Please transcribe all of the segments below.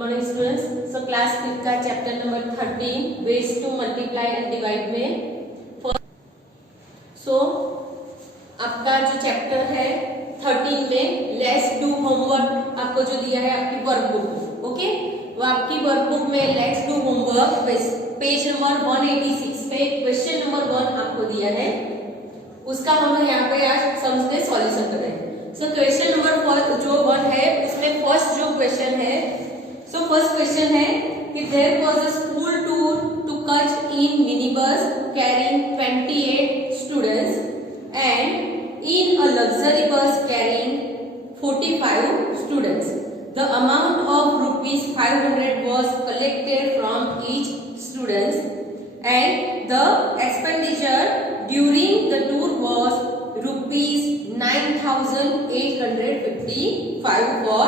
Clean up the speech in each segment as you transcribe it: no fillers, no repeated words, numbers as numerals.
Morning students. So class 5 का chapter number 13 ways to multiply and divide में सो आपका जो चैप्टर है 13 में लेट्स डू होमवर्क आपको जो दिया है आपकी वर्कबुक, ओके। वो आपकी वर्कबुक में let's do homework page number 186 पे क्वेश्चन नंबर 1 आपको दिया है, उसका हम यहाँ पे आज सम्स में सॉल्यूशन कर रहे हैं। सो क्वेश्चन नंबर जो 1 है उसमें फर्स्ट जो क्वेश्चन है, सो फर्स्ट क्वेश्चन है कि there was a school tour to Kutch in mini bus carrying 28 students and in a luxury bus carrying 45 students. The amount of rupees 500 was collected from each students and the expenditure during the tour was rupees 9,855 for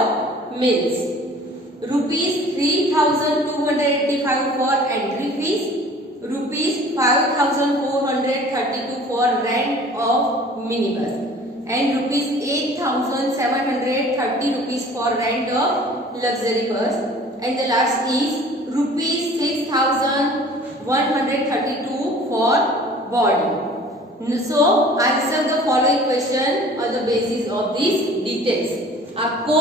meals, rupees 3,285 for entry fees, rupees 5,432 for rent of minibus and rupees 8,730 rupees for rent of luxury bus, and the last is rupees 6,132 for boarding. So answer the following question on the basis of these details. आपको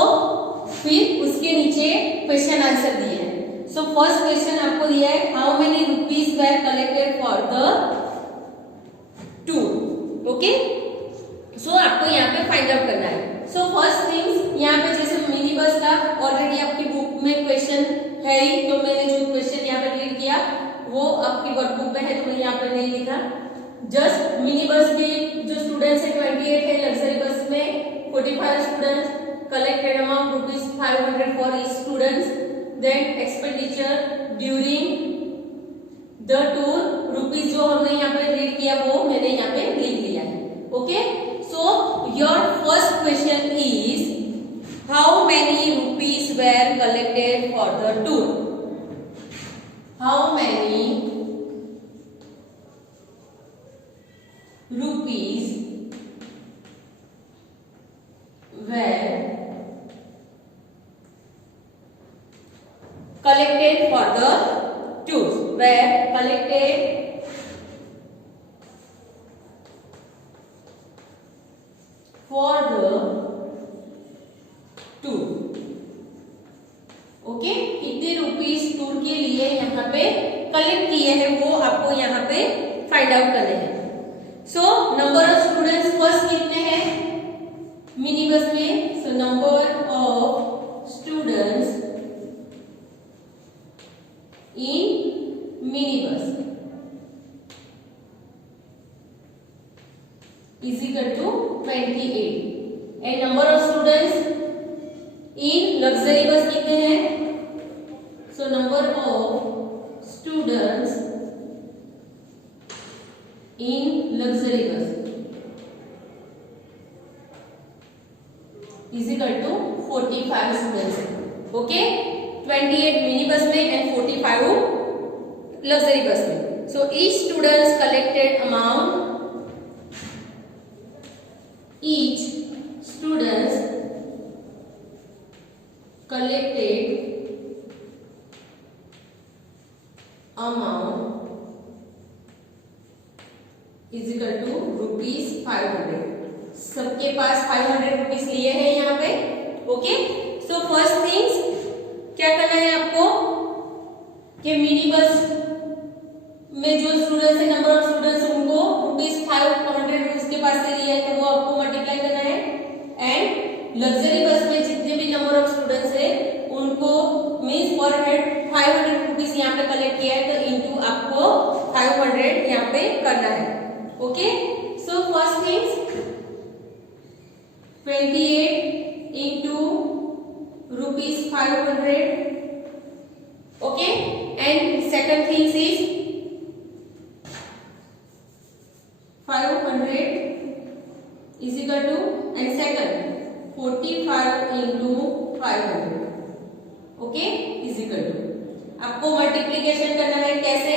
फिर उसके नीचे question answer दिए हैं. So first question आपको दिया है how many rupees were collected for the tour, okay. So आपको यहाँ पे फाइंड आउट करना है. सो फर्स्ट थिंग्स यहाँ पे जैसे मिनी बस का ऑलरेडी आपकी बुक में क्वेश्चन है ही, तो मैंने जो क्वेश्चन यहाँ पे रीड किया वो आपकी वर्कबुक में है, तो मैंने यहाँ पे नहीं लिखा. जस्ट मिनी बस के जो स्टूडेंट्स है 28 है, लग्जरी बस में 45 students, collected amount rupees 500 for each students, then expenditure during the tour rupees जो हमने यहाँ पे रीड किया वो मैंने यहाँ पे लिख लिया है, okay. So your first question is how many rupees were collected for the tour? How many rupees were collected for the tours? Were collected for the tour, okay. कितने रुपीस टूर के लिए यहाँ पे कलेक्ट किए हैं वो आपको यहाँ पे फाइंड आउट करने हैं. सो नंबर ऑफ स्टूडेंट्स फर्स्ट कितने हैं मिनी बस में, सो number of students in mini बस is equal to 28 and number of students in luxury bus कितने हैं, so number of students in luxury bus is equal to 45 students, okay. 28 mini bus में and 45 luxury bus में. so each students collected amount, each students collected amount is equal to rupees 500. सबके पास 500 rupees लिए हैं यहाँ पे, okay. So first things क्या करना है आपको कि मिनी बस में जो स्टूडेंट्स है नंबर ऑफ स्टूडेंट्स उनको रुपीज 500 उसके पास से लिया है तो वो आपको मल्टीप्लाई करना है, एंड लग्जरी बस में जितने भी नंबर ऑफ स्टूडेंट्स है उनको मींस पर हेड 500 रुपीज यहाँ पे कलेक्ट किया है तो इनटू आपको 500 यहाँ पे करना है, okay. So first things 28 into rupees 500, okay. And second things is 500 is equal to and second 45 into 500, okay, is equal to आपको मल्टीप्लिकेशन करना है. कैसे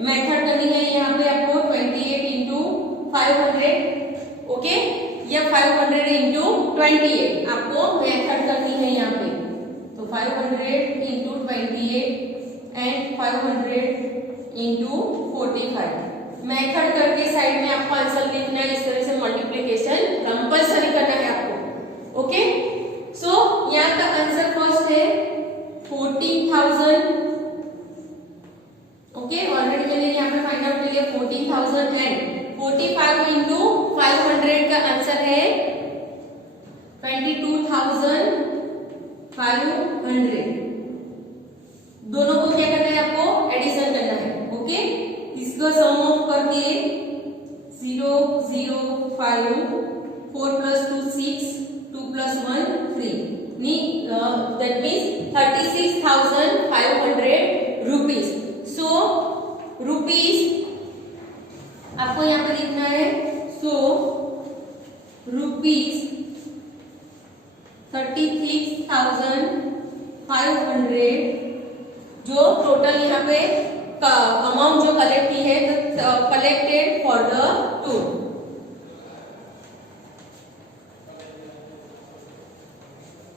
मेथड करनी है यहाँ पे आपको 28 into 500, ओके, या 500 into 28 आपको मेथड करनी है यहाँ पे. तो 500 into इंटू 45। मेथड करके साइड में आपको आंसर लिखना है, इस तरह से मल्टीप्लिकेशन कंपल्सरी करना है आपको। ओके, सो यहाँ का आंसर फर्स्ट है 14,000। ओके, ऑलरेडी मैंने यहाँ पे फाइंड आउट किया 14,000 एंड 45 इंटू 500 का आंसर है 22,500। दोनों को क्या करना है आपको? एडिशन करना है। ओके, इसको सम ऑफ करके 0 0 5 4 + 2 6 2 + 1 3 that means 36,500 rupees। So rupees आपको यहाँ पे लिखना है। सो रुपीस 36,500 जो टोटल यहाँ पे अमाउंट जो कलेक्ट की है, collected for the tour.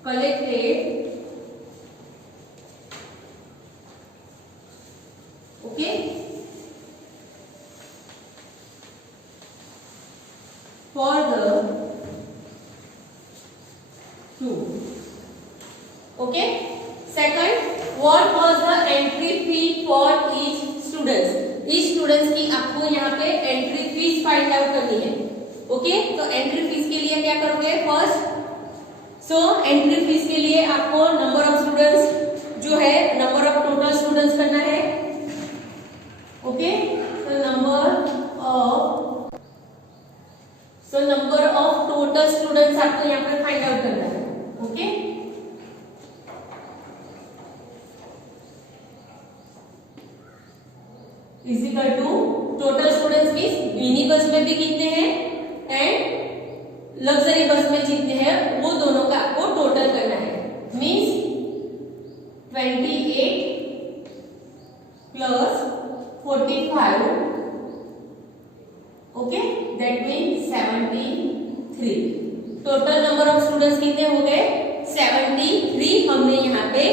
Collected okay for the tour. Okay, second, what was the entry fee for each students. Each students की आपको यहाँ पे एंट्री फीस फाइंड आउट करनी है। ओके, तो एंट्री फीस के लिए क्या करोगे? फर्स्ट, सो एंट्री फीस के लिए आपको नंबर ऑफ स्टूडेंट्स जो है, नंबर ऑफ टोटल स्टूडेंट्स करना है। ओके, तो नंबर ऑफ टोटल स्टूडेंट्स आपको यहाँ पे फाइंड आउट करना है। Okay, is equal to total students means mini bus में भी कितने हैं एंड लग्जरी बस में जितने हैं वो दोनों का आपको टोटल करना है। Means 28 plus 45। Okay, that means 73। Total number of students कितने हो गए? 73 हमने यहाँ पे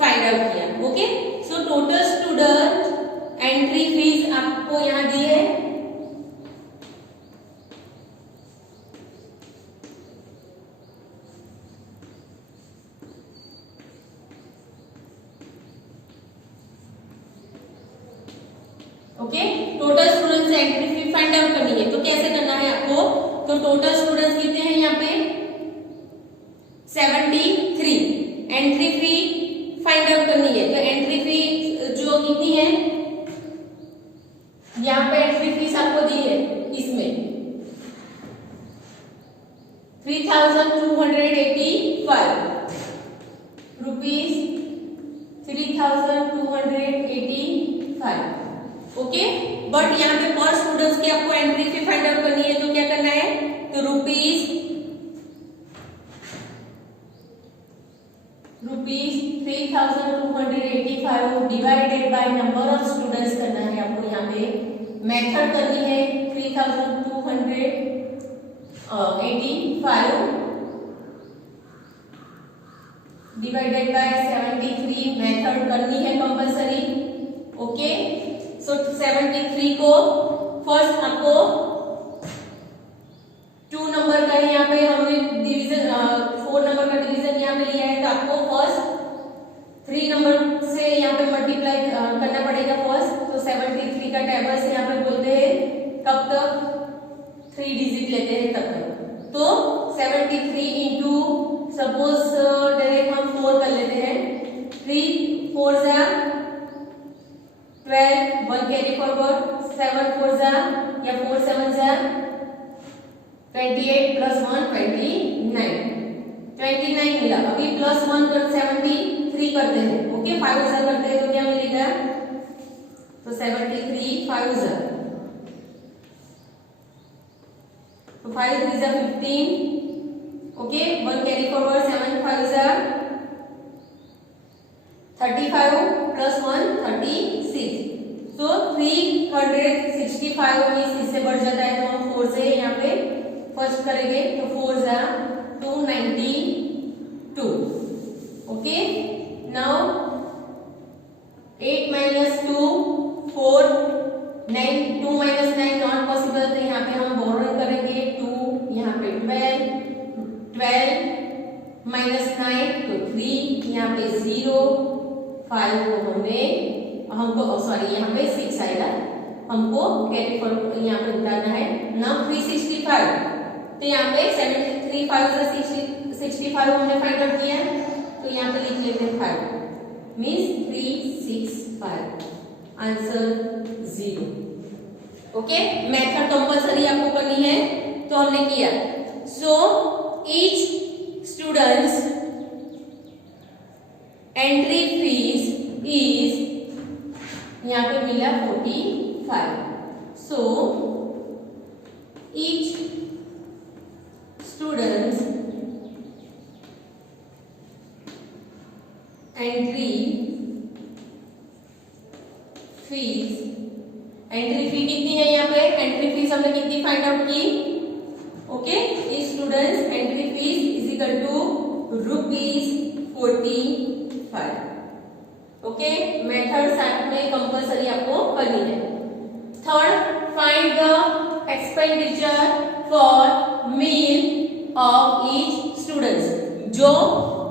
फाइंड आउट किया। Okay, so total student entry fees आपको यहाँ दी है। Okay, total students entry fee find out करनी है, तो कैसे करना है आपको? तो टोटल स्टूडेंट्स कितने हैं यहाँ पे? 73। एंट्री फी फाइंड आउट करनी है, तो एंट्री फी जो कितनी है, यहाँ पे एंट्री फीस आपको दी है इसमें 3,285 रुपीज। 3,285। ओके, बट यहाँ पे पर स्टूडेंट्स की आपको एंट्री फी फाइंड आउट करनी है, तो क्या करना है? तो rupees 3,285 divided by number of students करना है आपको यहाँ पे। मेथड करनी है 3,285 डिवाइडेड बाय 73। मेथड करनी है कंपल्सरी। ओके, सो 73 को फर्स्ट आपको 2 नंबर का यहाँ पे हमने डिवीजन 4 नंबर का डिवीजन यहाँ पे लिया है, तो आपको फर्स्ट 3 नंबर से यहाँ पे मल्टीप्लाई करना पड़ेगा फर्स्ट। तो 73 का टेबल से यहाँ पे बोलते हैं कब तक? 3 डिजिट लेते हैं तब तक। तो 73 इंटू सपोज डायरेक्ट हम 4 कर लेते हैं। 3 4 जा 12, 1 कैरी फॉरवर्ड, 7 4 जा या 4 7 जा 28 प्लस 1 29 मिला। अभी प्लस 1 कर 73 करते हैं। ओके, 5 करते हैं तो क्या मिलेगा? तो 73 5 तो 5 3 15। Okay, 1 carry forward, 7 5 35 plus 1 36। सो 365 मींस इससे बढ़ जाता है तो हम 4 से यहाँ पे फर्स्ट करेंगे। तो 4 292। Okay, now 8 - 2 4 9 2 minus 9 not possible, तो यहाँ पे हम बोरो करेंगे 2, यहाँ पे 12 माइनस 9 तो 3, यहाँ पे 0, 5 को हमको सॉरी यहाँ पे 6 आएगा, हमको कैरी फॉरवर्ड यहाँ पे उतारना है। नाउ 365, तो यहाँ पे 73 5 65 हमने फाइंड आउट किया, तो यहाँ पे लिख लेते हैं 5 means 365, answer 0। Okay, method compulsory आपको करनी है, तो हमने किया। So each students entry fees is, यहाँ पे मिला 45। So each students entry fees, entry fee कितनी है यहाँ पे, एंट्री फीस हमने कितनी फाइंड आउट की। Okay, each students entry fees is equal to ₹45। Okay, method साथ में कंपल्सरी आपको करनी है। Third, find the expenditure for meal of each students, जो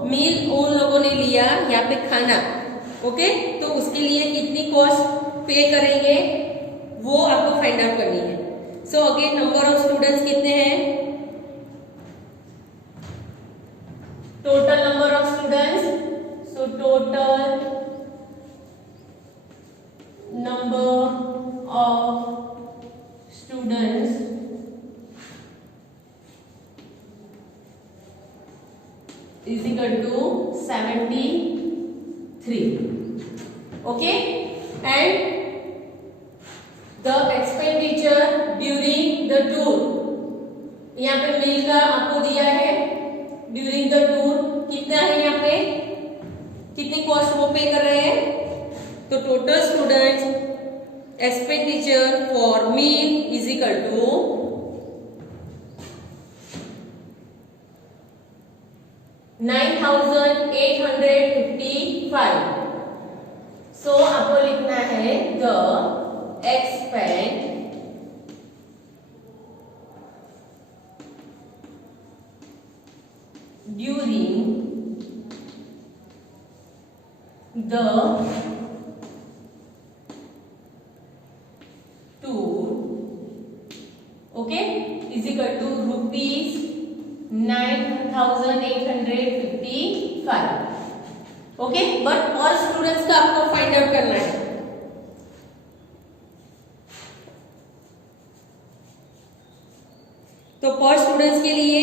मील उन लोगों ने लिया यहाँ पे खाना, ओके, तो उसके लिए कितनी कॉस्ट पे करेंगे वो आपको फाइंड आउट करनी है। So again number of students कितने हैं, total number of students, so total number of students is equal to 73. Okay, and the expenditure during the tour, यहाँ पे मील का आपको दिया है, ड्यूरिंग द टूर कितना है, यहाँ पे कितनी कॉस्ट वो पे कर रहे हैं, तो total students expenditure for meal is equal to 9855। So आपको लिखना है the expend during the tour, okay, is equal to ₹9855। Okay, but और स्टूडेंट्स का आपको फाइंड आउट करना है। तो पर स्टूडेंट्स के लिए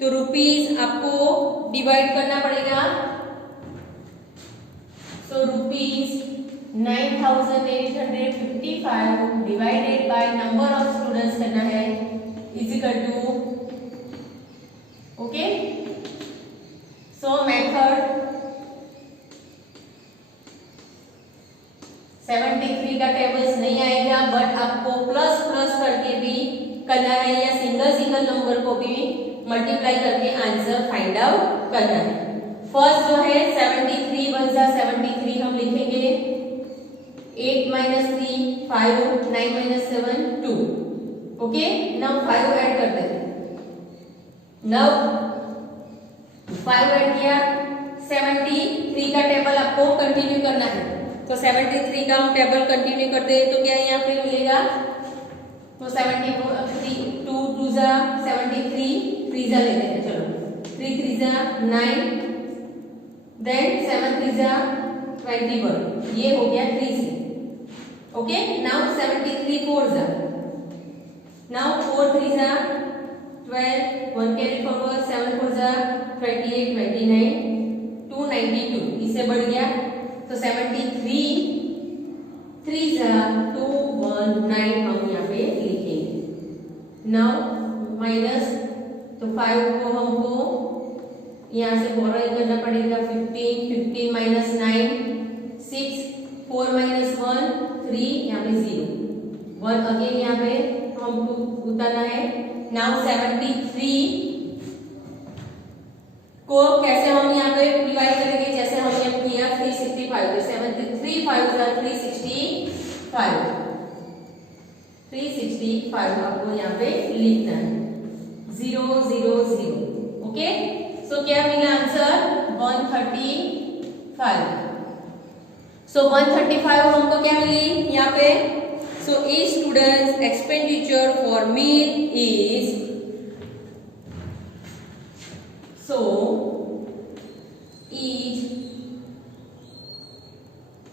तो रुपीस आपको डिवाइड करना पड़ेगा, so ₹9855 divided by number of students करना है, is equal to, okay, so method 73 का टेबल्स नहीं आएगा, बट आपको प्लस प्लस करके भी करना है, या सिंगल सिंगल नंबर को भी मल्टीप्लाई करके आंसर फाइंड आउट करना है। फर्स्ट जो है 73 1 जा 73 हम लिखेंगे, 8 minus 3 5, 9 minus 7 2। Okay, now 5 add कर देते हैं, नाउ 5 ऐड किया, 73 का टेबल आपको कंटिन्यू करना है, तो 73 का हम टेबल कंटिन्यू करते हैं, तो क्या यहाँ पे मिलेगा, तो 74 2 2 जा 73 3 जा लेते हैं, चलो 3 3 जा 9, देन 7 3 जा 21, ये हो गया 3 से। ओके, नाउ 73 4 जा, नाउ 4 3 जा 12, 1 कैरी फॉरवर्ड, 7 4 जा 28 29 292, इससे बढ़ गया, तो 73 3 जा 219 हम यहाँ पे लिखेंगे। नाउ माइनस, तो 5 को हमको यहाँ से बोरो करना पड़ेगा, 15 माइनस 9 6, 4 माइनस 1 3, यहाँ पे 0 1 अगेन यहाँ पे हमको उतारना है। नाउ 73 को कैसे हम यहाँ पे डिवाइड करेंगे, जैसे हमने किया 365, 73 5 365, 365 आपको यहाँ पे लिखना है 000। ओके, सो क्या मिला आंसर 135। सो 135 हमको क्या मिली यहाँ पे। So each students expenditure for meal is, so each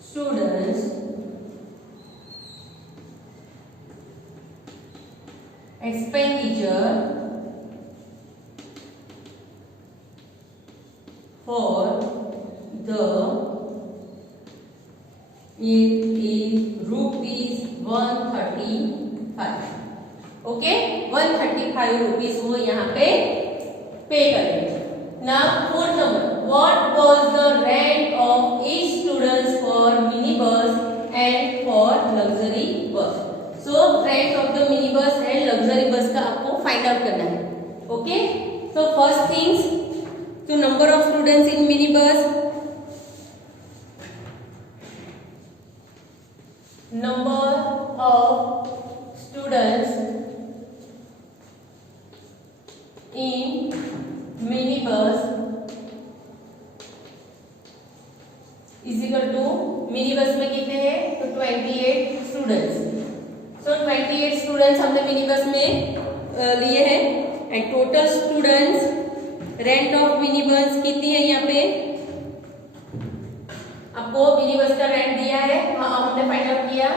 students expenditure for the is rupees 135। Okay, 135 rupees वो यहाँ पे पे करेंगे। Now fourth number, what was the rent of each students for mini bus and for luxury bus. So rent of the mini bus and luxury bus का आपको find out करना है। Okay, so first things, तो number of students in mini बस, number of students in minibus is equal to, minibus में कितने हैं तो 28 स्टूडेंट्स। सो 28 स्टूडेंट्स हमने मिनीबस में लिए हैं and total students rent of minibus कितनी है यहाँ पे आपको मिनीबस का रेंट दिया है, हाँ हमने फाइंड आउट किया।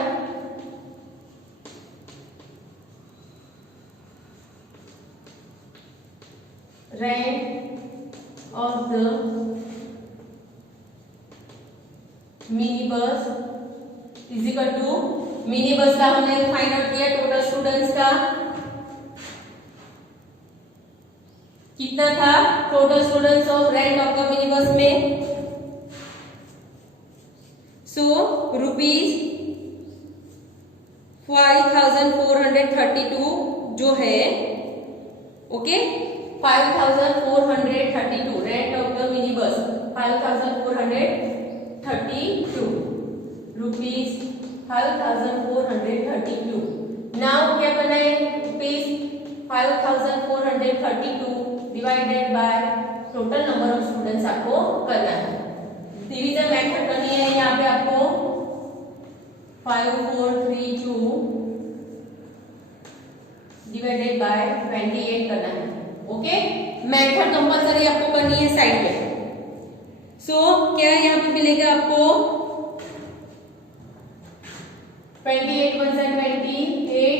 Rent of the minibus is equal to, minibus का हमने फाइंड आउट किया टोटल स्टूडेंट्स का कितना था, total students of rent of the minibus में। सो रुपीज 5432 जो है, okay 5432 rent of the mini bus 5432 rupees 5432। Now क्या करना है, rupees 5432 divided by total number of students आपको करना है। डिवीजन मेथड करनी है यहाँ पे आपको 5432 डिवाइडेड बाय 28 करना है। ओके, मेथड कंपलसरी आपको करनी है साइड में। सो क्या यहाँ पे मिलेगा आपको 28 1 28।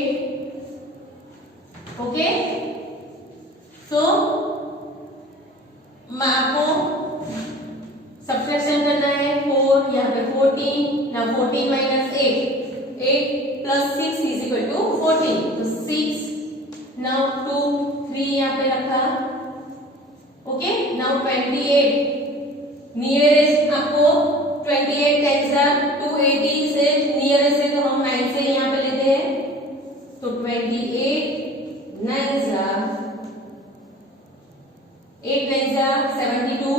ओके, सो आपको सब्ट्रैक्शन करना है 4, यहाँ पे 14, ना 14 minus 8 plus 6 is equal to 14, तो 6, नाउ 2 3 यहाँ पे रखा। ओके, नाउ 28 नियरेस्ट आपको 28 280 से नियरेस्ट है तो हम 9 से यहाँ पे लेते हैं, तो 28 9 8 9 72,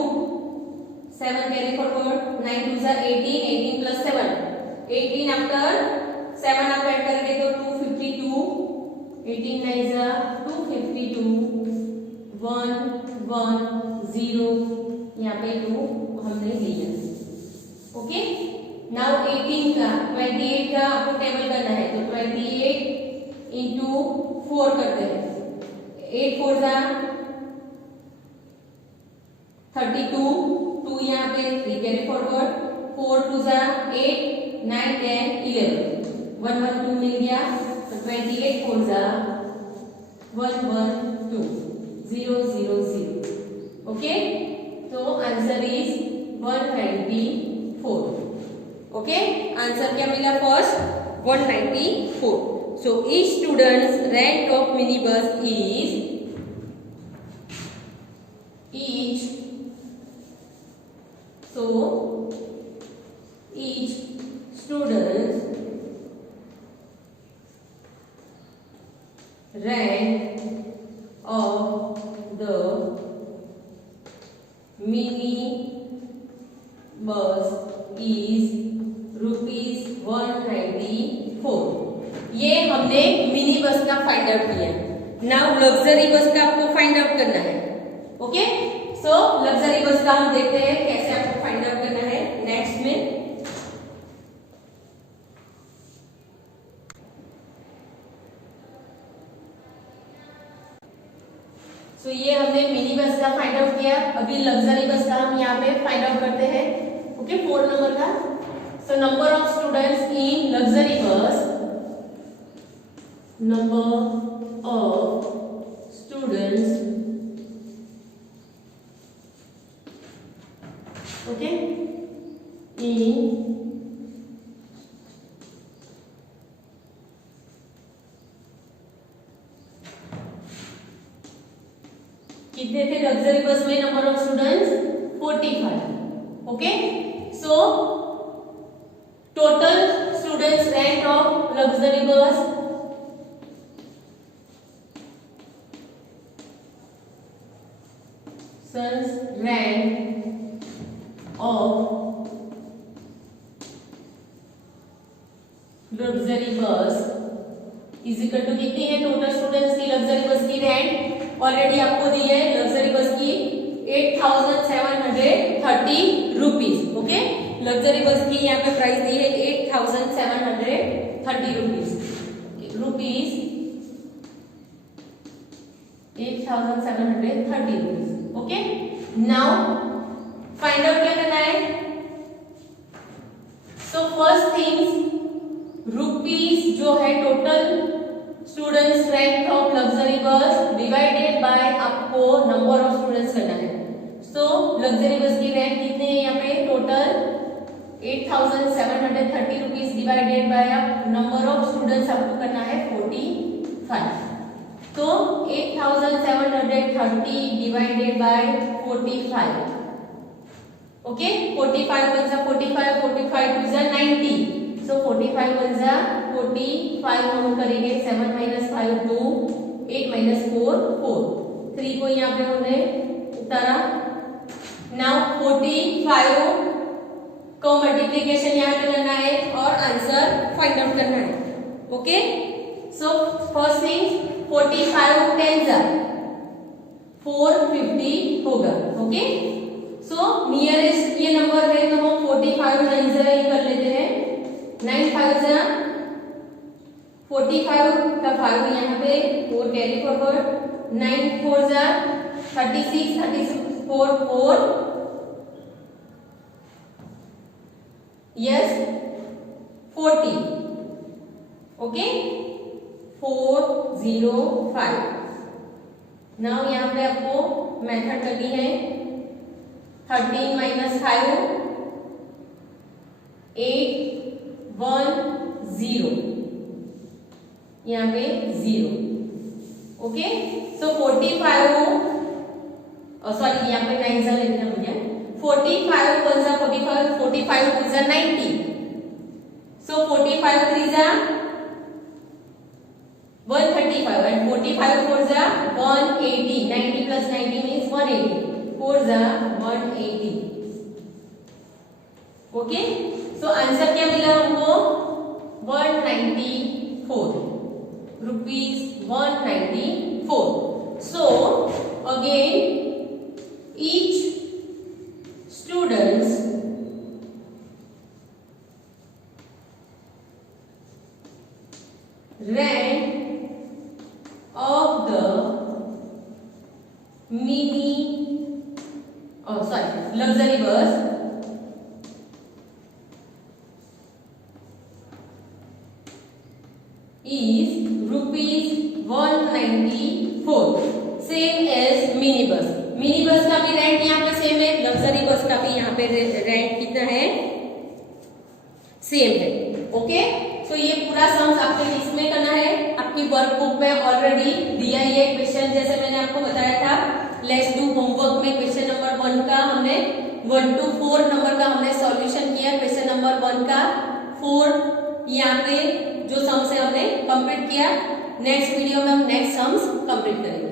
7 carry forward, 9 2 18 plus 7 18 after 7 आप ऐड करेंगे तो 252, 18 9 252 1 1 0 यहाँ पे 2 हमने लिया। ओके, नाउ 28 का आपको टेबल करना है तो 28 इंटू 4 करते हैं, 8 4 32, 2 यहाँ पे 3 कैरी फॉरवर्ड, 4 2 8 9 10 11 1 1 2 मिल गया तो 28 4 1 1 2 0 0 0। ओके, तो आंसर इज 194। ओके, आंसर क्या मिला first 194। So each students rent of mini bus is, each so each student rent of the mini bus is rupees 194। ये हमने मिनी बस का फाइंड आउट किया। Now luxury bus का आपको find out करना है। ओके, सो लग्जरी बस का हम देखते हैं कैसे आपको फाइंड आउट करना है नेक्स्ट में। सो ये हमने मिनी बस का फाइंड आउट किया। अभी लग्जरी बस का हम यहाँ पे फाइंड आउट करते हैं। ओके, 4 नंबर का। So number of students in luxury bus, number of students, okay, इन कितने थे लग्जरी बस में number of students? 45। Okay, so total students rank of luxury bus, rank of luxury bus is equal to कितनी है total students की luxury bus की rank? Already आपको दी है लग्जरी बस की 8730 रुपीज। ओके, लग्जरी बस की यहाँ पे प्राइस दी है 8730 rupees. 8730 rupees. Okay, now find out क्या करना है? सो फर्स्ट थिंग्स, रुपीज जो है total students rank of luxury बस डिवाइडेड बाय आपको नंबर ऑफ स्टूडेंट्स करना है। सो लग्जरी बस की रैंक कितने है यहाँ पे? Total 8730 rupees divided by number of students आपको करना है 45। तो 8730 डिवाइडेड बाय 45। ओके, 45 वन जा 45, 45 टू जा 90। सो 45 वन जा 45 हम करेंगे 7 - 5 2, 8 - 4 4, 3 को यहाँ पे हमने उतारा। नाउ 45 को मल्टीप्लिकेशन यहाँ पे करना है और आंसर फाइंड आउट करना है। ओके, सो फर्स्ट थिंग 45 10 जा 450 होगा। ओके, सो नियरेस्ट ये नंबर है तो हम 45 9 जा ही कर लेते हैं। 9 5 जा 45 का 5 यहाँ पे 4 कैरी फॉरवर्ड, 9 4 जा 36, 36 4 4, यस 40। ओके, 405। नाउ यहाँ पे आपको मेथड करनी है 13 - 5 8 1 0, यहाँ पे 0। ओके, सो 45 सॉरी यहाँ पे 9 जा लेना मुझे। 45 1 जा 45, 45 2 जा 90। सो 45 3 जा 135 and 45 4 जा 180। 90 plus 90 means 180, 4 जा 180। ओके, सो आंसर क्या मिला हमको? 194 rupees, 194। So again each students rank of the luxury bus is rupees 194, same as mini bus। Mini bus का भी रेंट यहाँ पे सेम है, लग्जरी बस का भी यहाँ पे रेंट कितना है? सेम है। ओके, तो ये पूरा सम्स आपको इसमें करना है। आपकी वर्कबुक में ऑलरेडी दिया ये क्वेश्चन, जैसे मैंने आपको बताया था लेट्स डू होमवर्क में क्वेश्चन नंबर 1 का हमने 1 to 4 नंबर का हमने सॉल्यूशन किया। क्वेश्चन नंबर 1 का 4 यहाँ पे जो सम्स है हमने कंप्लीट किया। नेक्स्ट वीडियो में हम नेक्स्ट सम्स कंप्लीट करेंगे।